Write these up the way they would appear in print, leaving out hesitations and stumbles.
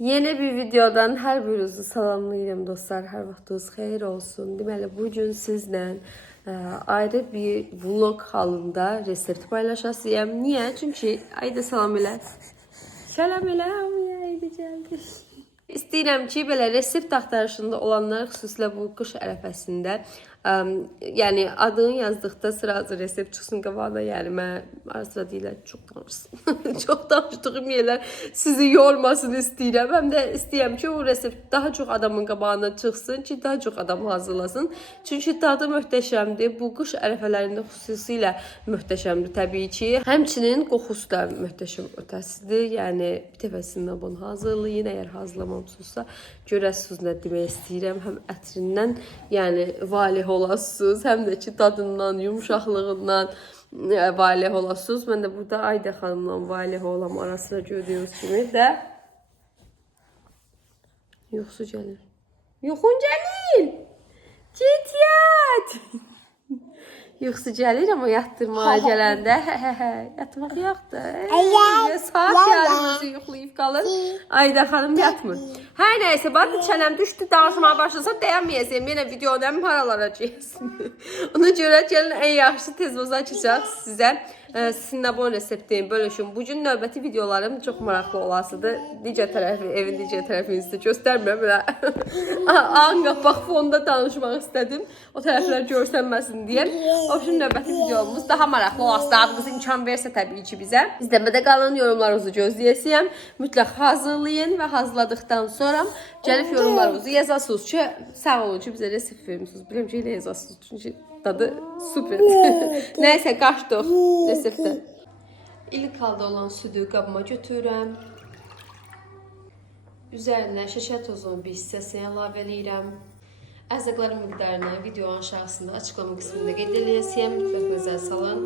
Yeni bir videodan hər birinizi salamlayıram dostlar. Hər vaxtınız xeyir olsun. Deməli bugün sizlə ayrı bir vlog halında resept paylaşacağım. Niyə? Çünki ayda salam elə. Salam elə. Ayda gəldi. İstəyirəm ki, belə resept axtarışında olanlar xüsusilə bu qış ərəfəsində yəni adını yazdıqda sırazı resept çıxsın qabağına, yəni mən arasında deyirlər çox danışsın. Çox danışdığım yerlər sizi yormasın istəyirəm. Həm də istəyirəm ki, o resept daha çox adamın qabağına çıxsın ki, daha çox adam hazırlasın. Çünki dadı möhtəşəmdir. Bu qış ərəfələrində xüsusilə möhtəşəmdir təbii ki. Həmçinin qoxusu da möhtəşəm ötəsidir. Yəni bir dəfəsindən bunu hazırlayın. Əgər hazırlamamışsınızsa görəsiniz nə demək istəyirəm. Həm ətrindən, yəni valeh olasınız, həm də ki dadından, yumuşaqlığından valeh olasınız. Mən də burada Ayda xanımla valeh olam arasında gördüyünüz kimi də yoxsu gəlir. Yoxun gəlir. Get yat. Yoxsu gəlir, amma yatdırmağa gələndə yatmaq yoxdur. Saat yarımızı yuxlayıb qalır. Ayda xanım yatmır. Hər nəysə, bax çənəm düşdü, danışmağa başlasam dayanmayasam. Yenə videonu həm haralaracaqsın. Ona görə gəlin ən yaxşı tez açacaq sizə. Sinnabon reseptini bölüşüm. Bugün növbəti videolarım çox maraqlı olasıdır. Digər tərəfi, evin digər tərəfini sizə göstərmirəm. An qapaq fonda danışmaq istədim. O tərəflər görsənməsin deyə. O üçün növbəti videomuz daha maraqlı olasıdır. Adınız imkan versə təbii ki bizə. İzləmədə qalın, yorumlarınızı gözləyəsiyəm. Mütləq hazırlayın və hazırladıqdan sonra gəlib yorumlarınızı yazasınız ki, sağ olun ki bizə resept vermişsiniz. Biləm ki elə yazasınız çünki dadı süper. Neyse qaçdıq reseptə. İlk halda olan südü qabıma götürürəm. Üzərinə şəkər tozunun bir hissəsini əlavə edirəm. Ərzaqların miqdarını videonun aşağısında açıqlama qismində qeyd edəcəyəm. Mütləq nəzər salın.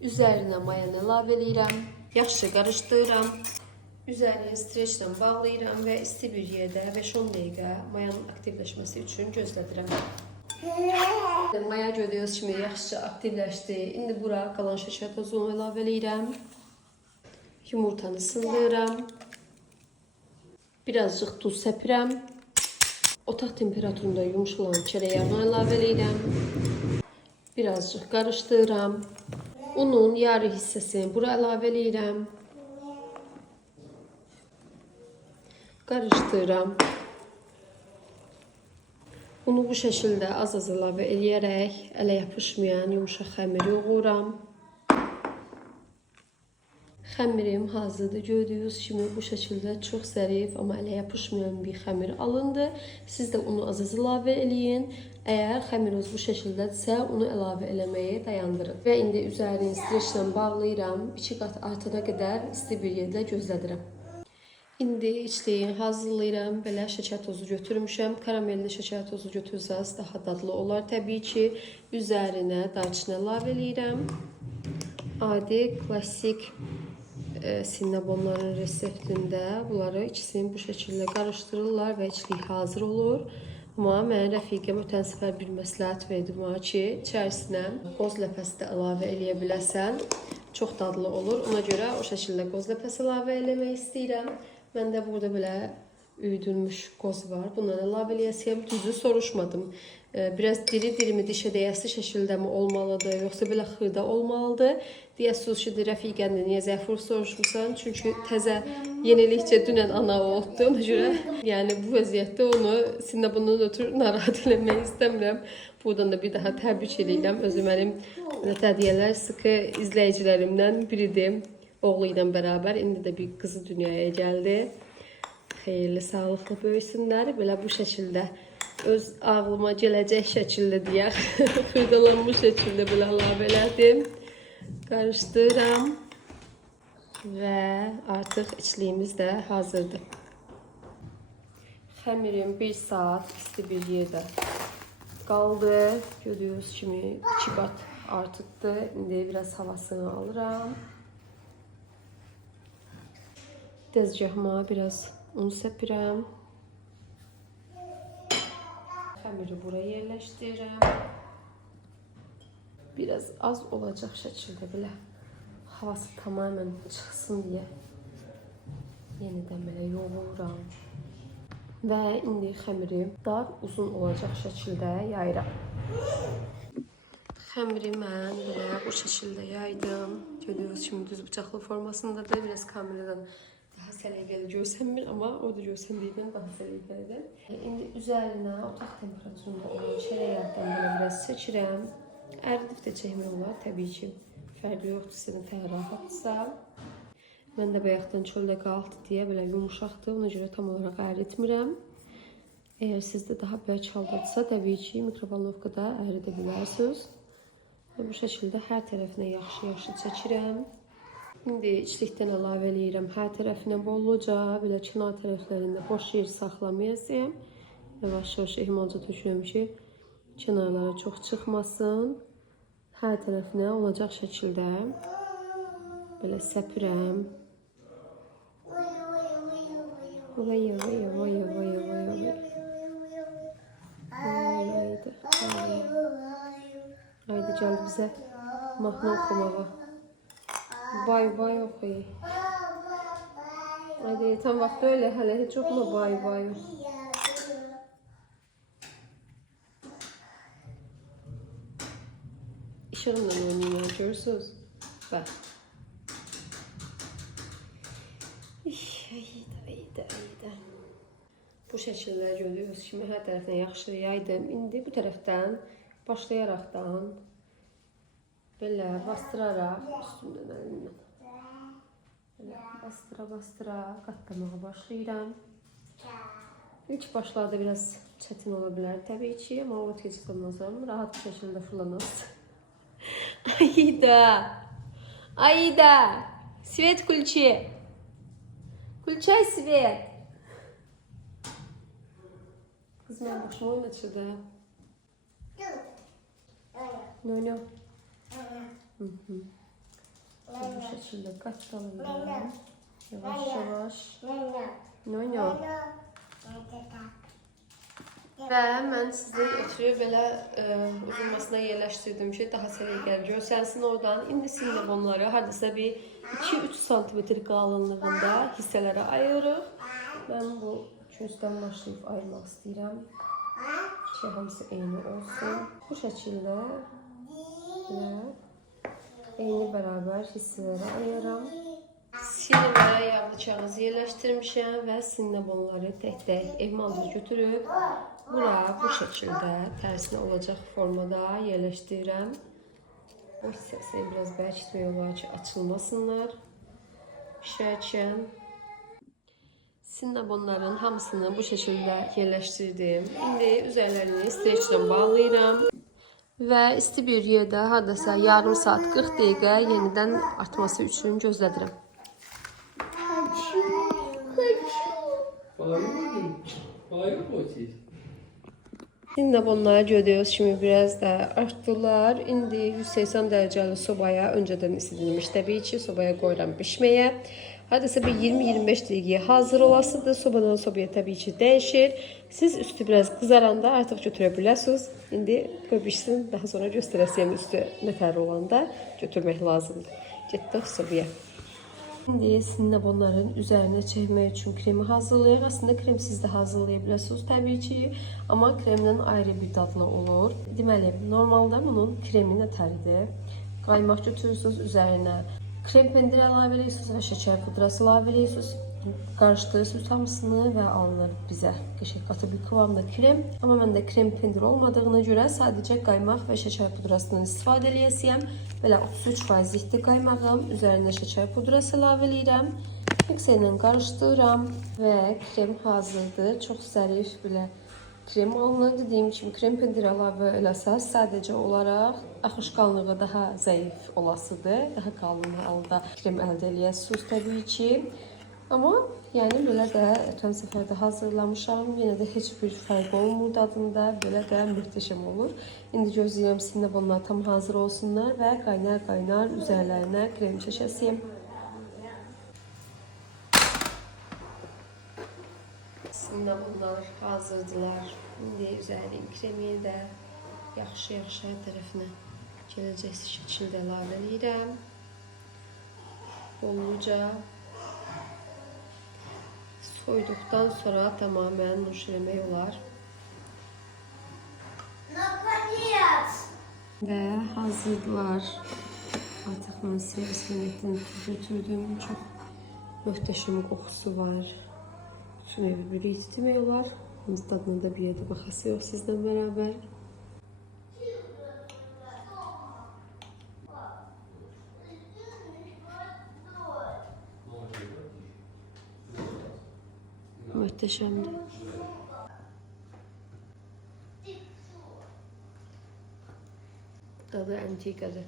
Üzərinə mayanı əlavə edirəm. Yaxşı qarışdırıram. Üzərini streçlə bağlayıram və isti bir yerdə 5-10 dəqiqə mayanın aktivləşməsi üçün gözlədirəm. Maya gördüyünüz kimi yaxşıca aktivləşdi. İndi bura qalan şəkər tozunu əlavə edirəm. Yumurtanı sındırıram. Birazcıq duz səpirəm. Otaq temperaturunda yumuşalan çörək yağını əlavə edirəm. Birazcıq qarışdırıram. Unun yarı hissəsini bura əlavə edirəm. Qarışdırıram. Unu bu şəkildə az-az əlavə eləyərək ələ yapışmayan yumuşaq xəmir yoğuram. Xəmirim hazırdır. Gördüyünüz kimi bu şəkildə çox zərif, amma ələ yapışmayan bir xəmir alındı. Siz də unu az-az əlavə eləyin. Əgər xəmiriniz bu şəkildədirsə, unu əlavə eləməyi dayandırın. Və indi üzərini streçlə bağlayıram. 2 qat artana qədər isti bir yerdə gözlədirəm. İndi içliyi hazırlayıram. Belə şəkər tozu götürmüşəm. Karamelli şəkər tozu götürsəz daha dadlı olar təbii ki. Üzərinə darçın əlavə edirəm. Adi, klassik sinnabonların reseptində bunları ikisini bu şəkildə qarışdırırlar və içliyi hazır olur. Amma mən rəfiqəm ötən səfər bir məsləhət verdim ki, içərisinə qoz ləpəsi də əlavə eləyə biləsən. Çox dadlı olur. Ona görə o şəkildə qoz ləpəsi əlavə eləmək istəyirəm. Məndə burada belə üyüdülmüş qoz var. Bundan əlavə eləyəsiyəm. Düzü soruşmadım. Biraz diri-dirimi dişə dəyəsi şəkildə mi olmalıdır, yoxsa belə xırda olmalıdır? Deyəsiniz ki, rəfiqəndə niyə zəfur soruşmuşsan? Çünki təzə yenilikcə dünən ana oldu. Ona görə yəni bu vəziyyətdə onu sinnabondan ötürü narahat eləmək istəmirəm. Buradan da bir daha təbrik edirəm. Özü mənim Tədiyələr sıxı izləyicilərimdən biridir. Oğlu ilə bərabər. İndi də bir qızı dünyaya gəldi. Xeyirli, sağlıqlı böyüsünlər. Belə bu şəkildə öz ağlıma gələcək şəkildə deyək. Xırdalanmış şəkildə belə əlavə elədim. Qarışdırıram. Və artıq içliyimiz də hazırdır. Xəmirim 1 saat isti bir yerdə qaldı. Gördüyünüz kimi 2 qat artıqdı. İndi biraz havasını alıram. Dəzgahıma biraz un səpirəm. Xəmiri buraya yerləşdirirəm. Biraz az olacaq şəkildə belə havası tamamen çıxsın deyə Yenidən belə yoğururam. Və indi xəmiri dar, uzun olacaq şəkildə yayıram. Xəmiri mən belə bu şəkildə yaydım. Görüyorsunuz, şimdi düz bıçaqlı formasındadır. Biraz kameradan daha səliqəli görsənmir, amma o da görsəndiyindən daha səliqəlidir. İndi üzərinə otaq temperaturunda olan şəraiətdən belə biraz çəkirəm. Əridib də çəkmək olar, təbii ki. Fərqi yoxdur, sizin rahatsa. Mən də bayaqdan çöldə qaldı deyə belə yumuşaqdır, ona görə tam olaraq əritmirəm. Əgər sizdə daha bərk haldadısa, təbii ki, mikrovalnovkada əridə bilərsiniz. Və bu şəkildə hər tərəfinə yaxşı-yaxşı çəkirəm. İndi içlikdən əlavə eləyirəm hər tərəfinə bolluca, belə kənar tərəflərində boş yer saxlamayasıyam. Yavaş-yavaş ehmalca tökürəm ki, kənarlara çox çıxmasın. Hər tərəfinə olacaq şəkildə belə səpirəm. Vaya vaya vaya vaya vaya vaya. Haydi gəl bizə mahnı oxumağa. Bay bay oxuy. Haydi tam vaxtı öyle, hələ heç oxuma bay bay. İşığımla oynayın, görürsünüz. Bax. Bu şəkildə görüyorsunuz. Şimdi hər tərəfinə yaxşı yaydım. İndi bu tərəfdən başlayaraktan belə bastıraraq üstündən əlimlə belə bastıra qatlamağa başlayıram. İlk başlarda biraz çətin ola bilər təbii ki, amma o keçdikdən sonra rahat bir şəkildə fırlanır. Аида, свет включи. Включай свет. Kız ben başıma oynatıyor da. No. Bu şekilde katlanıyorum. Yavaş yavaş. No. Və mən sizin ötürü belə uzunmasına yerləşdirdim ki, daha səliqəli görsənsin oradan. İndi sinnabonları hardasa bir 2-3 cm qalınlığında hissələrə ayırırıq. Mən bu küncdən başlayıb ayırmaq istəyirəm ki, hamısı eyni olsun. Bu şəkildə eyni bərabər hissələrə ayıram. Sinəmə yağlı kağız yerləşdirmişəm və sinnabonları tək-tək ehmalca götürüb bura bu şəkildə tərsinə olacaq formada yerləşdirirəm. Bu hissəsini biraz bərkitmək olar ki, açılmasınlar. Pişərkən sinnabonların hamısını bu şəkildə yerləşdirdim. İndi üzərlərini streçlə bağlayıram və isti bir yerdə hardasa yarım saat 40 dəqiqə yenidən artması üçün gözlədirəm. Sinnabonları görüyoruz, şimdi biraz da arttılar. İndi 180 dereceli sobaya önceden isidilmiş tabii ki, sobaya koyuram pişmeye. Hardasa bir 20-25 dəqiqəyə hazır olasıdır. Sobadan sobaya tabii ki değişir. Siz üstü biraz kızaranda artık götürə bilərsiniz. İndi qoy pişsin, daha sonra göstərəsiyəm üstü nətər olanda götürmək lazımdır. Getdik sobaya. Şimdi sinnabonların üzerine çəkmək üçün kremi hazırlayaq. Aslında kremsiz də hazırlaya bilərsiniz təbii ki, amma kremdən ayrı bir dadlı olur. Deməli, normalda bunun kremi nətəridir? Qaymaq götürürsünüz, üzərinə krem pendir əlavə edirsiniz və şəkər pudrası əlavə edirsiniz. Qarışdırırsınız hamısını və alınır bizə qəşəng qatı bir kıvamda krem. Amma məndə krem pendir olmadığına görə sadəcə qaymaq və şəkər pudrasından istifadə eləyəsiyəm. Belə 33%likdir qaymağım. Üzərinə şəkər pudrası əlavə edirəm. Mikser ilə qarışdırıram və krem hazırdır. Çox zərif belə krem alınır. Dediyim kimi krem pendir əlavə eləsəz sadəcə olaraq axışqanlığı daha zəif olasıdır. Daha qalın halda krem əldə eləyəsiniz təbii ki. Amma yəni belə də ötən səfərdə hazırlamışam. Yenə də heç bir fərq olmur dadında. Belə də möhtəşəm olur. İndi gözləyirəm sinnabonlar tam hazır olsunlar və qaynar üzərlərinə krem çəkəsiyəm. Sinnabonlar hazırdılar. İndi üzərin kremi də yaxşı-yaxşı hər tərəfinə gələcək şəkildə əlavə edirəm. Bolluca. Soyduktan sonra tamamen nuşlemək olar. Və hazırdılar. Artıq mən servisini götürdüm. Çox möhtəşəm qoxusu var. Bütün evi bir demək olar. Biz dadına da bir yerdə baxası yox sizlə bərabər. Möhtəşəmdir. Dadı antiqadır.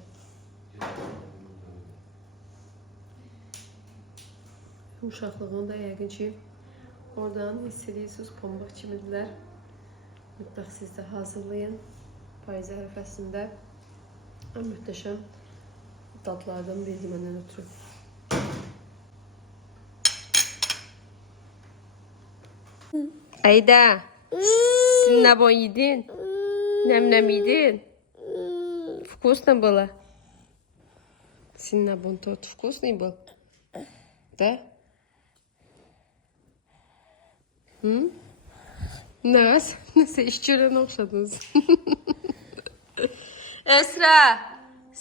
Yumuşaqlığını da yəqin ki oradan hiss edirsiniz, pambıq kimidirlər. Mütləq siz də hazırlayın. Payız ərəfəsində ən möhtəşəm dadlardan biri məndən ötürü. Ayda, синнабон един? Nem един? Вкусно было? Синнабон торт вкусный был? Да? Nasıl işçilerine okşadınız? Esra,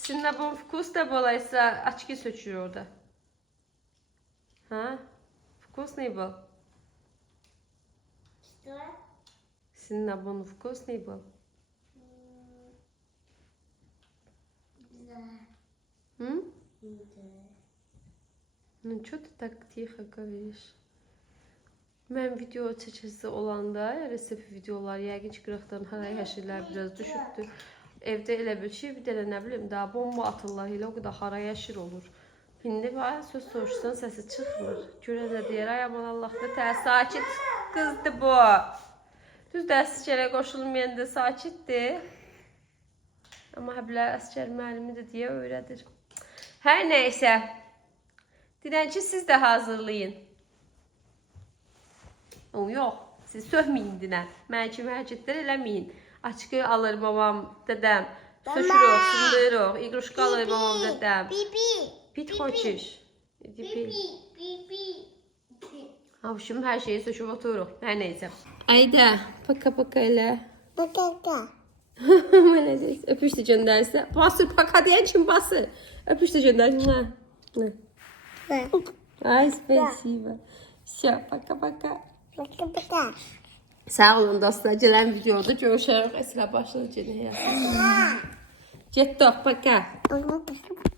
Cinnabon вкусно было, Esra. Açki söçüyor orada. Ha? Вкусный был? Что? Cinnabon вкусный был? Да. М? Да. Ну, что ты так тихо говоришь? Mən video çəkisi olanda, resept videolar, yəqin ki, qırıqdan haraya həşirlər biraz düşübdür. Evdə elə bir şey, bir dənə nə bilim, daha bomba atırlar, elə o qədər haraya həşir olur. İndi var, söz soruşsan səsi çıxmır. Görə də deyər, ay aman Allah'da tə, sakit qızdır bu. Düz də əsgərə qoşulmayanda sakitdir. Amma həblə əsgər müəllimidir deyə öyrədir. Hər nəysə, deyən ki, siz də hazırlayın. Yox, siz sövməyin dinə. Mən kimi hərəkətlər eləməyin. Açıqı alır babam, dədəm. Sökürük, sındırıq. İqruşqa alır babam, dədəm. Pit xoçiş. Havşım hər şeyi söküb oturuq. Hər neysə. Ayda, paka elə. Paka. Mənəcək, öpüş də göndərsə. Basır, paka deyən kim basır? Öpüş də göndərsin. Ay, spasiba. Все, пока-пока. Paka. Sağ olun dostlar. Gələn videoda görüşərək. Əsra başlayır yenə həyatı. Getdik, paka. Paka.